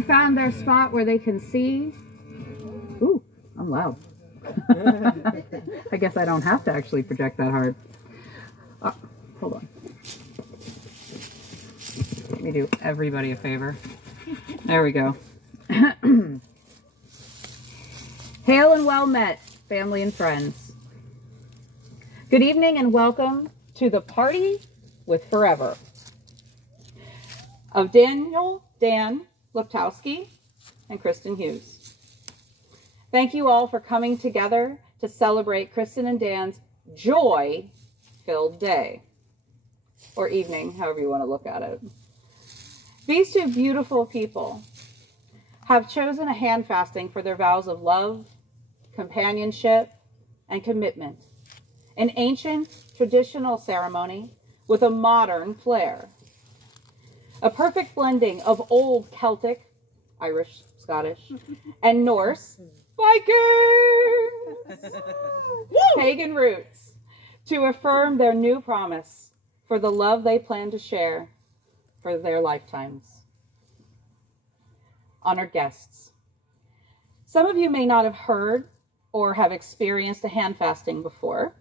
Everyone found their spot where they can see? Ooh, I'm loud. I guess I don't have to actually project that hard. Hold on. Let me do everybody a favor. There we go. Hail and well met, family and friends. Good evening and welcome to the Party with Forever of Dan Liptowski and Kristen Hughes. Thank you all for coming together to celebrate Kristen and Dan's joy-filled day, or evening, however you want to look at it. These two beautiful people have chosen a hand fasting for their vows of love, companionship, and commitment. An ancient traditional ceremony with a modern flair. A perfect blending of old Celtic, Irish, Scottish, and Norse, Vikings, pagan roots to affirm their new promise for the love they plan to share for their lifetimes. Honored guests, some of you may not have heard or have experienced a hand fasting before,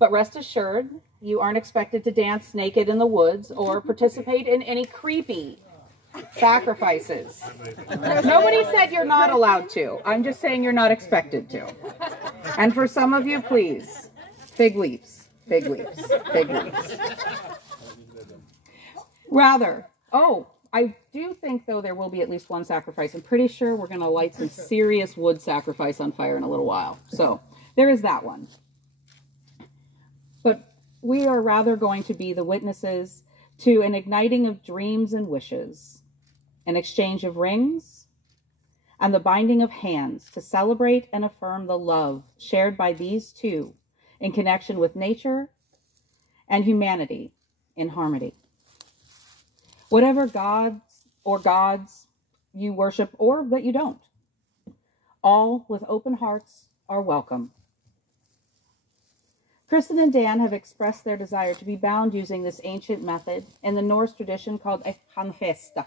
but rest assured, you aren't expected to dance naked in the woods or participate in any creepy sacrifices. Nobody said you're not allowed to. I'm just saying you're not expected to. And for some of you, please, fig leaves, fig leaves, fig leaves. Rather, I do think, though, there will be at least one sacrifice. I'm pretty sure we're going to light some serious wood sacrifice on fire in a little while. So there is that one. But we are rather going to be the witnesses to an igniting of dreams and wishes, an exchange of rings, and the binding of hands to celebrate and affirm the love shared by these two in connection with nature and humanity in harmony. Whatever gods you worship or that you don't, all with open hearts are welcome. Kristen and Dan have expressed their desire to be bound using this ancient method in the Norse tradition called a handfesta.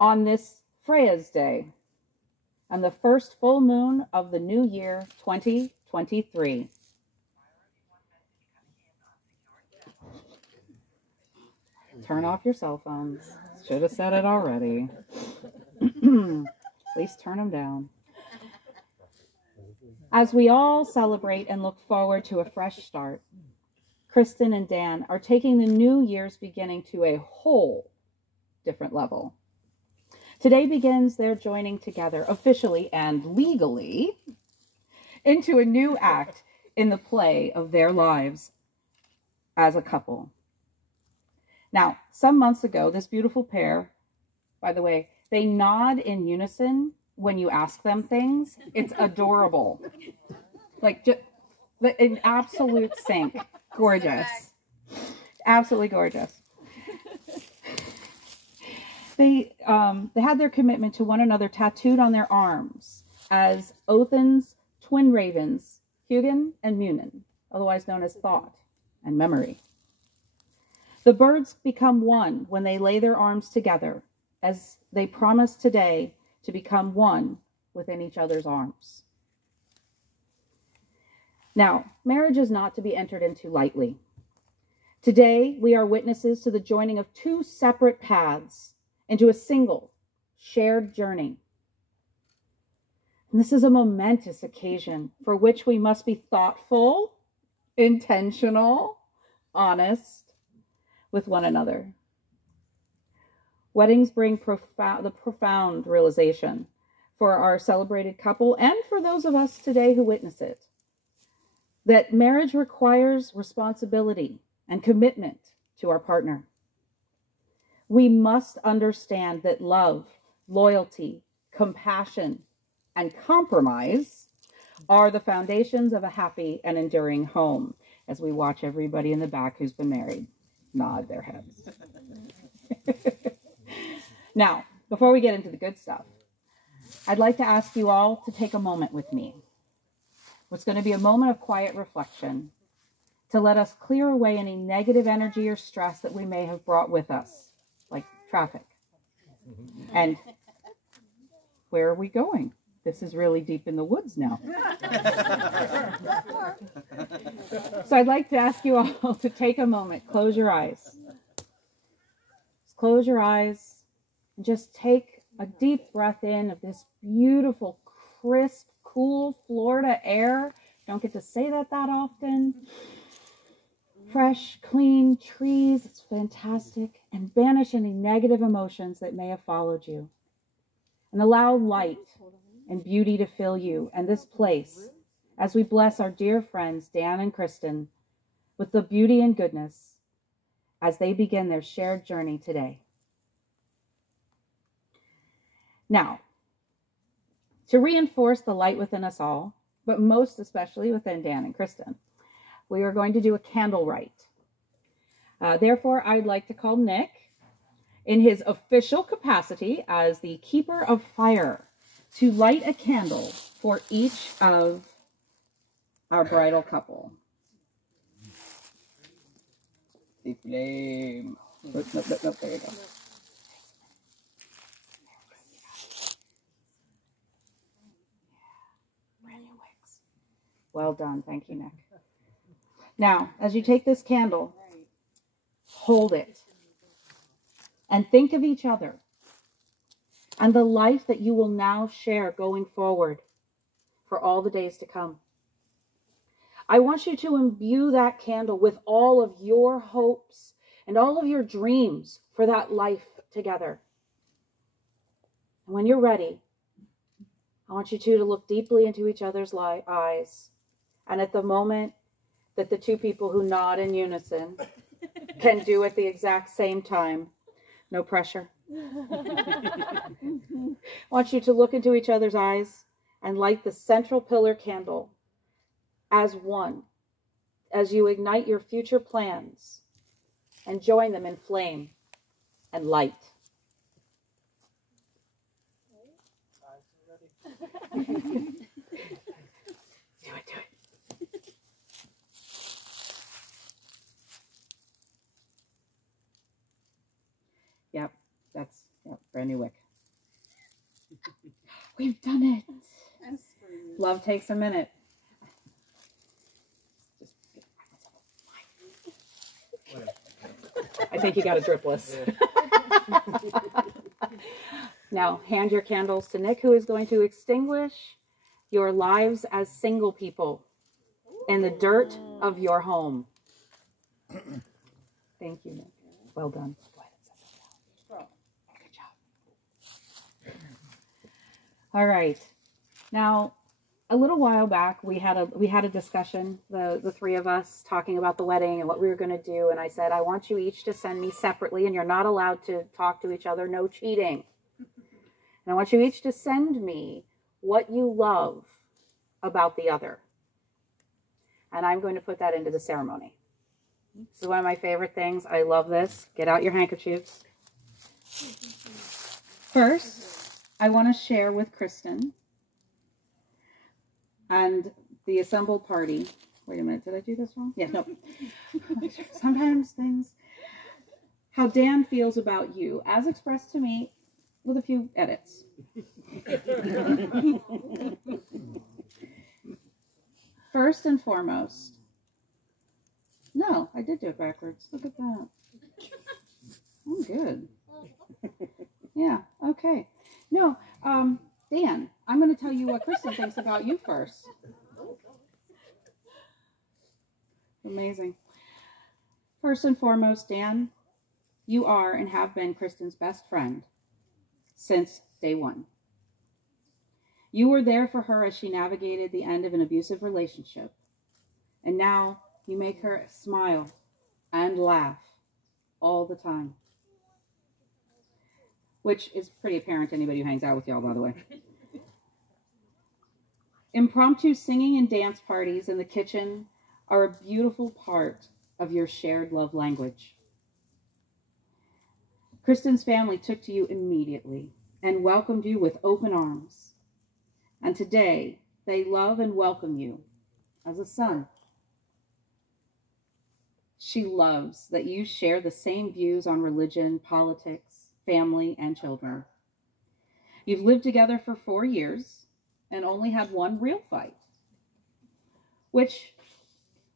On this Freya's Day, on the first full moon of the new year 2023. Turn off your cell phones. Should have said it already. Please turn them down. As we all celebrate and look forward to a fresh start, Kristen and Dan are taking the new year's beginning to a whole different level. Today begins their joining together officially and legally into a new act in the play of their lives as a couple. Now, some months ago, this beautiful pair, by the way, they nod in unison when you ask them things. It's adorable. Like, just an absolute sync. Gorgeous. Absolutely gorgeous. They had their commitment to one another tattooed on their arms as Othin's twin ravens, Hugin and Munin, otherwise known as thought and memory. The birds become one when they lay their arms together, as they promise today to become one within each other's arms. Now, marriage is not to be entered into lightly. Today, we are witnesses to the joining of two separate paths into a single, shared journey. And this is a momentous occasion for which we must be thoughtful, intentional, honest with one another. Weddings bring the profound realization for our celebrated couple and for those of us today who witness it, that marriage requires responsibility and commitment to our partner. We must understand that love, loyalty, compassion, and compromise are the foundations of a happy and enduring home, as we watch everybody in the back who's been married nod their heads. Now, before we get into the good stuff, I'd like to ask you all to take a moment with me. It's going to be a moment of quiet reflection to let us clear away any negative energy or stress that we may have brought with us, like traffic. And where are we going? This is really deep in the woods now. So I'd like to ask you all to take a moment, close your eyes. Just close your eyes and just take a deep breath in of this beautiful, crisp, cool Florida air. Don't get to say that often. Fresh, clean trees, it's fantastic. And banish any negative emotions that may have followed you. And allow light and beauty to fill you and this place as we bless our dear friends Dan and Kristen with the beauty and goodness as they begin their shared journey today. Now, to reinforce the light within us all, but most especially within Dan and Kristen, we are going to do a candle rite. Therefore, I'd like to call Nick in his official capacity as the keeper of fire to light a candle for each of our bridal couple. The flame. Nope, there you go. Brand new wicks. Well done. Thank you, Nick. Now, as you take this candle, hold it and think of each other and the life that you will now share going forward for all the days to come. I want you to imbue that candle with all of your hopes and all of your dreams for that life together. And when you're ready, I want you two to look deeply into each other's eyes. And at the moment that the two people who nod in unison can do at the exact same time, no pressure. I want you to look into each other's eyes and light the central pillar candle as one, as you ignite your future plans and join them in flame and light. Do it. Yep, that's brand new wick. We've done it. Love takes a minute. I think you got a dripless. Now, hand your candles to Nick, who is going to extinguish your lives as single people in the dirt of your home. Thank you, Nick. Well done. Go ahead and set that down. Good job. All right. Now, a little while back, we had a discussion, the three of us, talking about the wedding and what we were going to do. And I said, I want you each to send me separately, and you're not allowed to talk to each other. No cheating. And I want you each to send me what you love about the other. And I'm going to put that into the ceremony. This is one of my favorite things. I love this. Get out your handkerchiefs. First, I want to share with Kristen and the assembled party. Wait a minute, did I do this wrong? Yeah, no. Sometimes things. How Dan feels about you, as expressed to me with a few edits. First and foremost, no, I did do it backwards. Look at that. I'm good. Yeah, okay. No, Dan, I'm going to tell you what Kristen thinks about you first. Amazing. First and foremost, Dan, you are and have been Kristen's best friend since day one. You were there for her as she navigated the end of an abusive relationship. And now you make her smile and laugh all the time. Which is pretty apparent to anybody who hangs out with y'all, by the way. Impromptu singing and dance parties in the kitchen are a beautiful part of your shared love language. Kristen's family took to you immediately and welcomed you with open arms. And today, they love and welcome you as a son. She loves that you share the same views on religion, politics, family, and children. You've lived together for 4 years and only had one real fight, which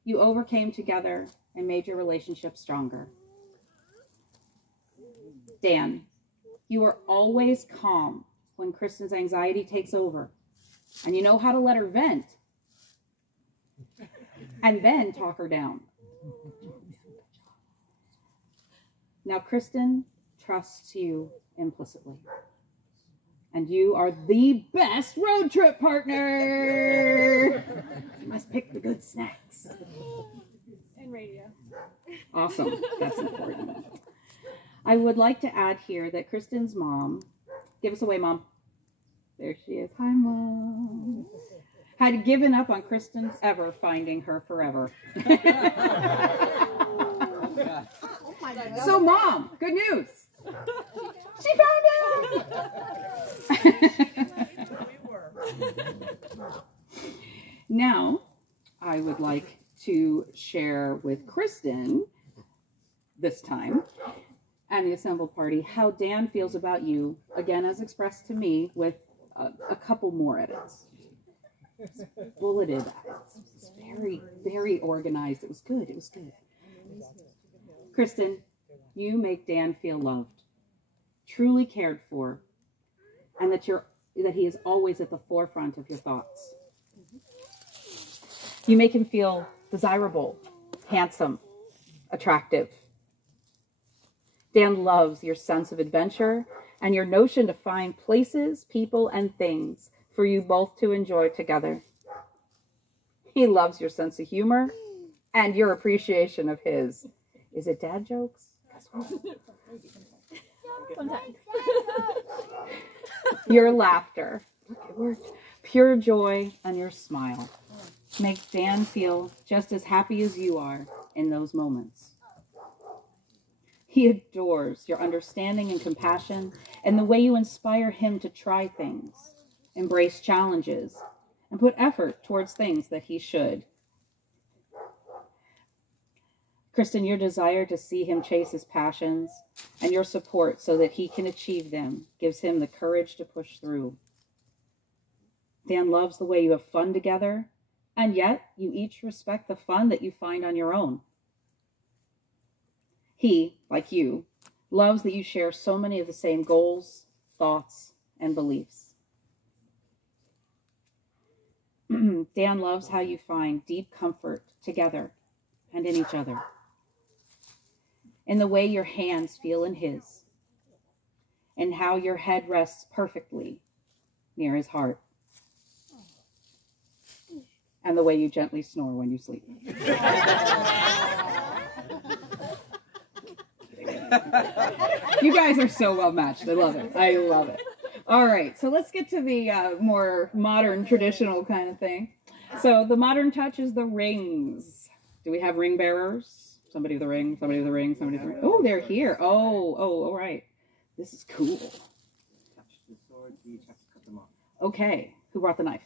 you overcame together and made your relationship stronger. Dan, you are always calm when Kristen's anxiety takes over, and you know how to let her vent and then talk her down. Now, Kristen trusts you implicitly, and you are the best road trip partner. You must pick the good snacks. And radio. Awesome. That's important. I would like to add here that Kristen's mom, give us a wave, Mom. There she is. Hi, Mom. Had given up on Kristen ever finding her forever. So, Mom, good news. She found him. Now, I would like to share with Kristen this time and the assembled party how Dan feels about you, again as expressed to me, with a couple more edits. Bulleted edits. It's very, very organized. It was good. It was good. Kristen, you make Dan feel loved, truly cared for, and that he is always at the forefront of your thoughts. You make him feel desirable, handsome, attractive. Dan loves your sense of adventure and your notion to find places, people, and things for you both to enjoy together. He loves your sense of humor and your appreciation of his. Is it dad jokes? Sometimes. Your laughter, it worked, pure joy, and your smile make Dan feel just as happy as you are in those moments. He adores your understanding and compassion and the way you inspire him to try things, embrace challenges, and put effort towards things that he should. Kristen, your desire to see him chase his passions and your support so that he can achieve them gives him the courage to push through. Dan loves the way you have fun together, and yet you each respect the fun that you find on your own. He, like you, loves that you share so many of the same goals, thoughts, and beliefs. Dan loves how you find deep comfort together and in each other, in the way your hands feel in his, and how your head rests perfectly near his heart, and the way you gently snore when you sleep. You guys are so well matched. I love it. I love it. All right, so let's get to the more modern, traditional kind of thing. So the modern touch is the rings. Do we have ring bearers? Somebody with a ring, somebody with a ring, somebody with a ring. Oh, they're here. Oh, all right. This is cool. Touch the swords, you each have to cut them off. Okay, who brought the knife?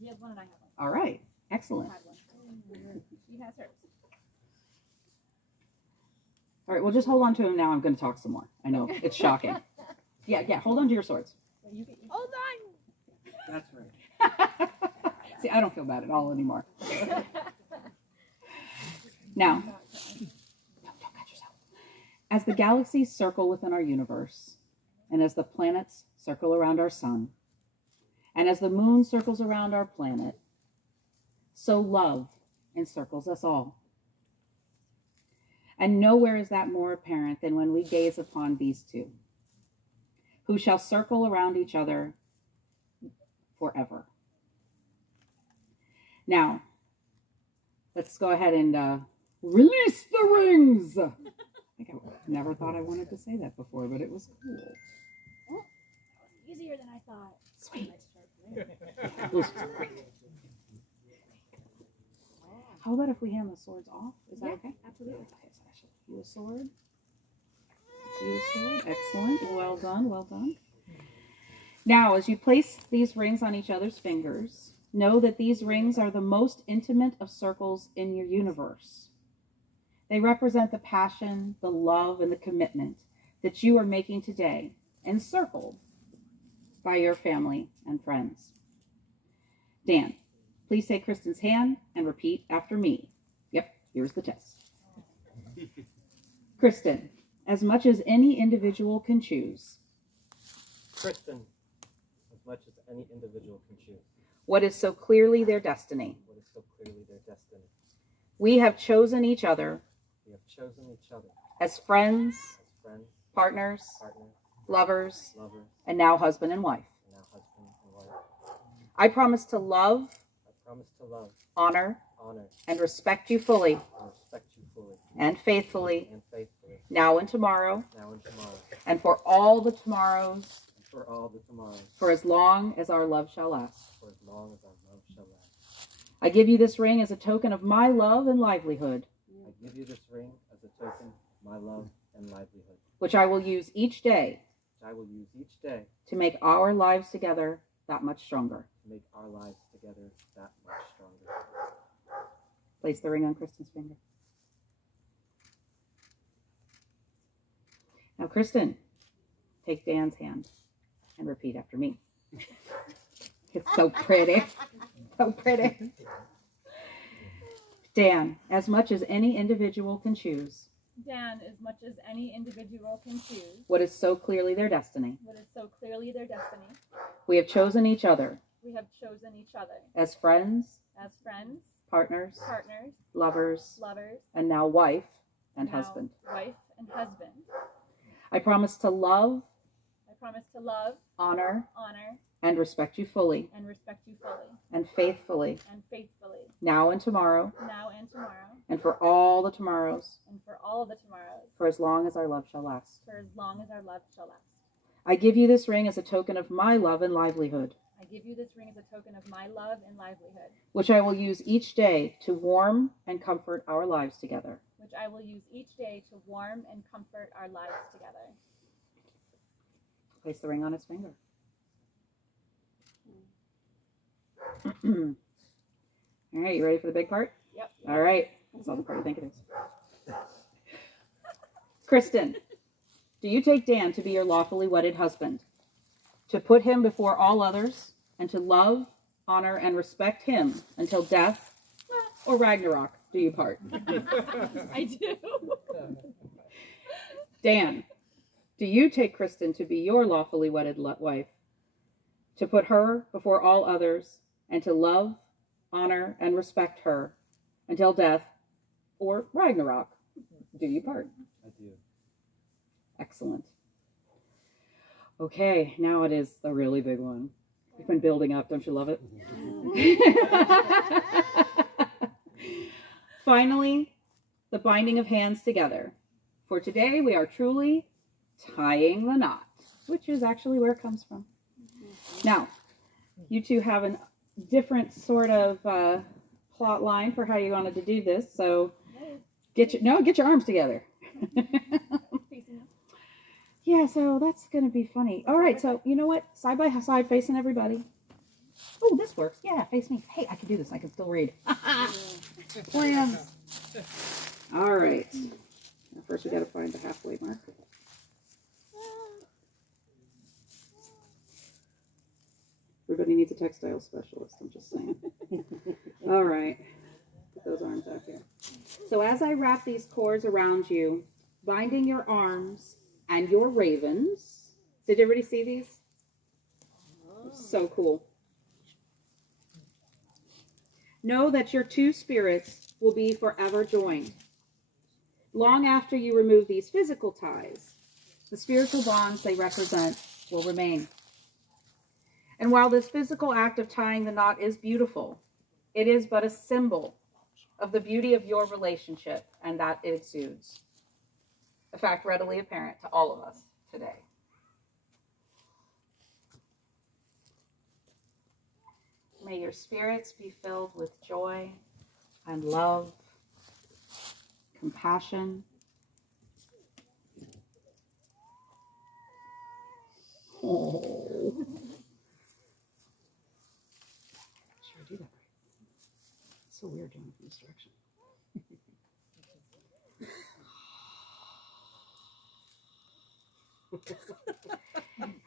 He has one and I have one. All right, excellent. I have one. She has hers. All right, well, just hold on to him now. I'm going to talk some more. I know, it's shocking. Yeah, hold on to your swords. Hold on. That's right. See, I don't feel bad at all anymore. Now, don't cut yourself. As the galaxies circle within our universe, and as the planets circle around our sun, and as the moon circles around our planet, so love encircles us all. And nowhere is that more apparent than when we gaze upon these two, who shall circle around each other forever. Now, let's go ahead and release the rings. I think I never thought I wanted to say that before, but it was cool. Oh, easier than I thought. Sweet. It was great. How about if we hand the swords off? Is that okay? Absolutely. Okay, so I should do a sword. Do a sword. Excellent. Well done. Well done. Now, as you place these rings on each other's fingers, know that these rings are the most intimate of circles in your universe. They represent the passion, the love, and the commitment that you are making today, encircled by your family and friends. Dan, please take Kristen's hand and repeat after me. Yep, here's the test. Kristen, as much as any individual can choose. Kristen, as much as any individual can choose. What is so clearly their destiny. What is so clearly their destiny. We have chosen each other. We have chosen each other. As friends. As friends. Partners. Partners. Lovers. Lovers. And now husband and wife. And now husband and wife. I promise to love. I promise to love. Honor. Honor. And respect you fully. And respect you fully. And faithfully. And faithfully. Now and tomorrow. Now and tomorrow. And for all the tomorrows. And for all the tomorrows. For as long as our love shall last. For as long as our love shall last. I give you this ring as a token of my love and livelihood. I give you this ring as a token of my love and livelihood. Which I will use each day. Which I will use each day. To make our lives together that much stronger. To make our lives together that much stronger. Place the ring on Kristen's finger. Now, Kristen, take Dan's hand and repeat after me. It's so pretty. So pretty. Dan, as much as any individual can choose. Dan, as much as any individual can choose. What is so clearly their destiny. What is so clearly their destiny. We have chosen each other. We have chosen each other. As friends. As friends. Partners. Partners. Lovers. Lovers. And now wife and now husband. Wife and husband. I promise to love. I promise to love. Honor. Honor. And respect you fully. And respect you fully. And faithfully. And faithfully. Now and tomorrow. Now and tomorrow. And for all the tomorrows. And for all the tomorrows. For as long as our love shall last. For as long as our love shall last. I give you this ring as a token of my love and livelihood. I give you this ring as a token of my love and livelihood. Which I will use each day to warm and comfort our lives together. Which I will use each day to warm and comfort our lives together. Place the ring on his finger. All right, you ready for the big part? Yep. All right. That's all the part you think it is. Kristen, do you take Dan to be your lawfully wedded husband, to put him before all others, and to love, honor, and respect him until death or Ragnarok do you part? I do. Dan, do you take Kristen to be your lawfully wedded wife, to put her before all others, and to love, honor, and respect her until death or Ragnarok do you part? I do. Excellent. Okay, now it is the really big one. We've been building up. Don't you love it? Finally, the binding of hands together. For today, we are truly tying the knot, which is actually where it comes from. Now, you two have a different sort of plot line for how you wanted to do this. So get your arms together. Yeah, so that's going to be funny. All right, so you know what? Side by side, facing everybody. Oh, this works. Yeah, face me. Hey, I can do this. I can still read. Plans. All right. Now first, we got to find the halfway mark. Everybody needs a textile specialist. I'm just saying. All right. Put those arms out here. So as I wrap these cords around you, binding your arms and your ravens. Did everybody see these? So cool. Know that your two spirits will be forever joined. Long after you remove these physical ties, the spiritual bonds they represent will remain. And while this physical act of tying the knot is beautiful, it is but a symbol of the beauty of your relationship and that it exudes. A fact readily apparent to all of us today. May your spirits be filled with joy and love, compassion, oh. Sure, do that right. It's so weird doing it from this direction.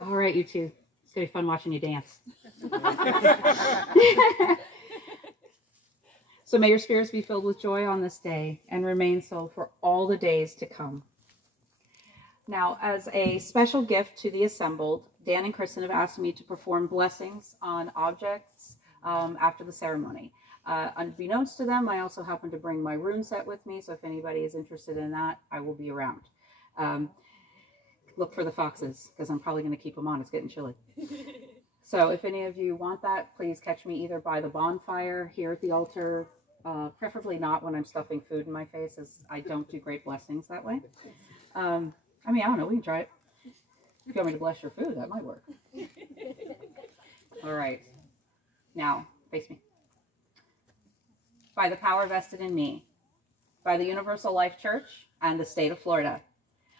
All right, you two. It's going to be fun watching you dance. So may your spirits be filled with joy on this day and remain so for all the days to come. Now, as a special gift to the assembled, Dan and Kristen have asked me to perform blessings on objects after the ceremony. Unbeknownst to them, I also happen to bring my rune set with me, so if anybody is interested in that, I will be around. Look for the foxes, because I'm probably going to keep them on. It's getting chilly. So if any of you want that, please catch me either by the bonfire here at the altar, preferably not when I'm stuffing food in my face, as I don't do great blessings that way. I mean, I don't know. We can try it. If you want me to bless your food, that might work. All right. Now, face me. By the power vested in me, by the Universal Life Church and the state of Florida,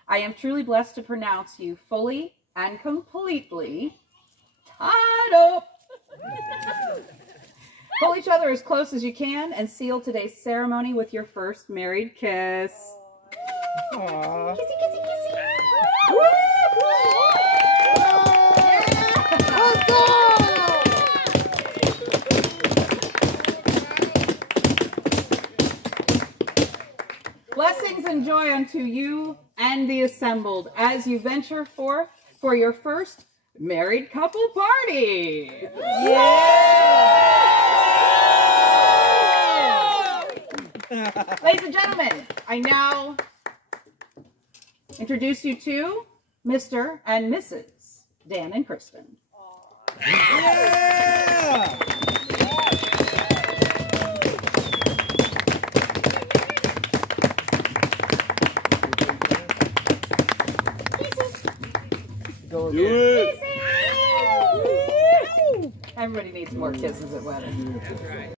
I am truly blessed to pronounce you fully and completely tied up. Pull each other as close as you can and seal today's ceremony with your first married kiss. Aww. Kissy, kissy, kissy. Blessings and joy unto you and the assembled as you venture forth for your first married couple party. Ladies and gentlemen, I now introduce you to Mr. and Mrs. Dan and Kristen. Yeah! Go Do it! Everybody needs more kisses at weddings. That's right.